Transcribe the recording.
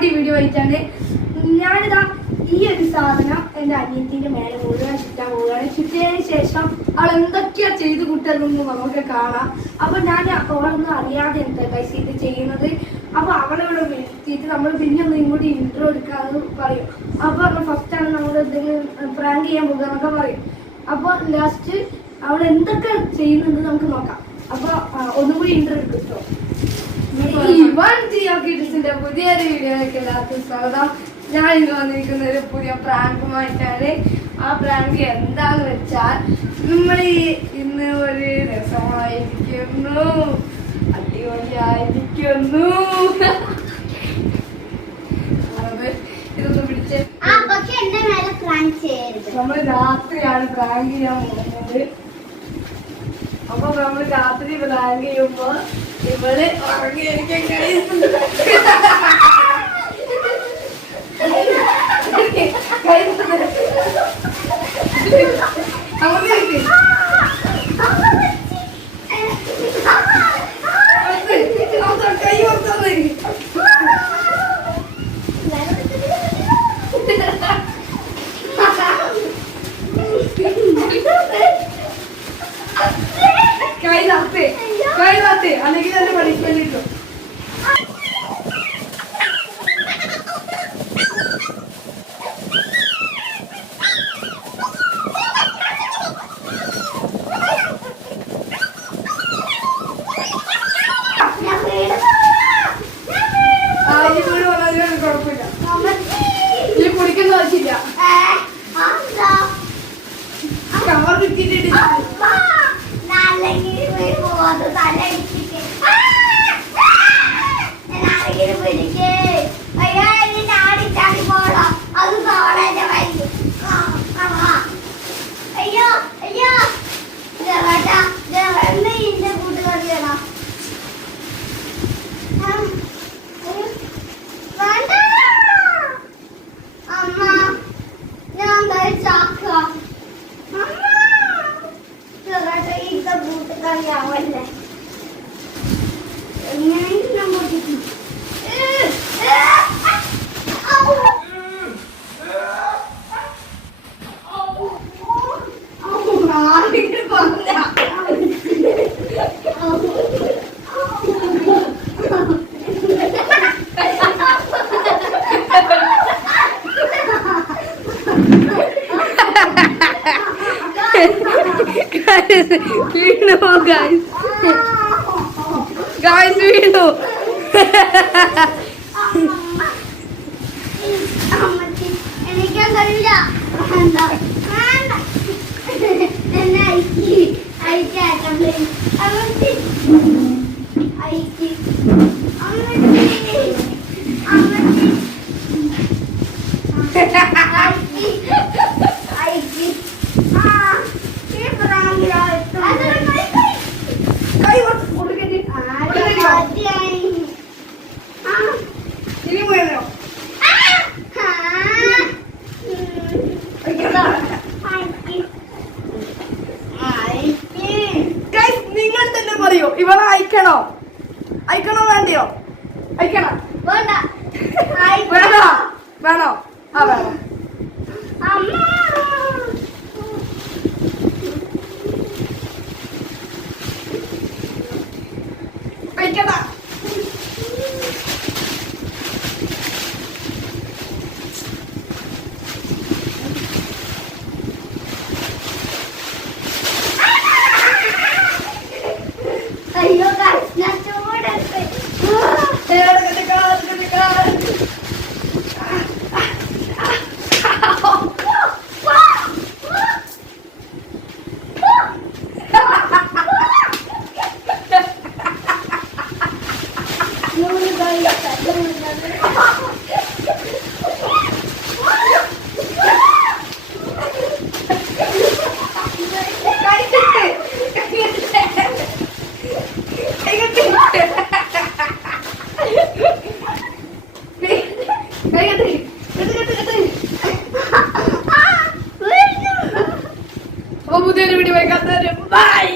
Comedy video ആയിട്ടാണ്. ഞാനിതാ ഈ ഒരു സാധനം എന്റെ അനിയത്തിന്റെ മേലെ മുഴുവൻ ചുറ്റാൻ പോവുകയാണ്. ചുറ്റിയതിന് ശേഷം അവൾ എന്തൊക്കെയാ ചെയ്ത് കൂട്ടുന്നതെന്ന് നമുക്ക് കാണാം. അപ്പൊ ഞാൻ അവളൊന്നും അറിയാതെ എന്താ ഗൈസ് ഇത് ചെയ്യുന്നത്? അപ്പൊ അവളെ ഇവിടെ വിളിച്ചിട്ട് നമ്മൾ പിന്നെ ഒന്ന് ഇങ്ങോട്ട് ഇൻട്രോ എടുക്കാന്ന് പറയും. അപ്പൊ ഫസ്റ്റ് ആണ് നമ്മൾ എന്തെങ്കിലും പ്രാങ്ക് ചെയ്യാൻ പോകുക എന്നൊക്കെ പറയും. അപ്പൊ ലാസ്റ്റ് അവൾ എന്തൊക്കെ ചെയ്യുന്നുണ്ട് നമുക്ക് നോക്കാം. അപ്പൊ ഒന്നുകൂടി ഒന്നും കൂടി ഇൻട്രോ എടുക്കും കേട്ടോ കിഡ്സിന്റെ പുതിയൊരു വീഡിയോയിലേക്ക് എല്ലാവർക്കും സ്വാഗതം. ഞാൻ ഇന്ന് വന്നിരിക്കുന്ന ഒരു പുതിയ പ്രാങ്കുമായിട്ടാണ്. ആ പ്രാങ്ക് എന്താന്ന് വെച്ചാൽ നമ്മൾ ഇന്ന് ഒരു രസമായിരിക്കുന്നു. അടിപൊളിയായിരിക്കുന്നു. ഇതൊന്ന് പിടിച്ച് നമ്മൾ രാത്രിയാണ് പ്രാങ്ക് ചെയ്യാൻ പോകുന്നത്. അപ്പൊ നമ്മൾ രാത്രി പ്രാങ്ക് ചെയ്യുമ്പോ ഇവള് ഉറങ്ങിയിരിക്കാൻ കഴിയുന്നുണ്ട് അങ്ങനെ കൈ താത്തേ അല്ലെങ്കിൽ തന്നെ പണിഷ്മെന്റ് കിട്ടും. ആ ഈ വീട് വളരെ കുഴപ്പമില്ല ഈ കുടിക്കുന്ന ആവശ്യമില്ല കവർ ഇത്ത കൂട്ടുകാരിയാവല്ലേ വീണു ഗായ്സ് ഗായ്സ് വീണു എനിക്ക് അയക്കണോ വേണ്ടയോ? അയക്കണം. വേണോ? വേണോ? ആ വേണം. അപ്പൊ പുതിയൊരു വീഡിയോ വയ്ക്കാത്തവര് ബൈ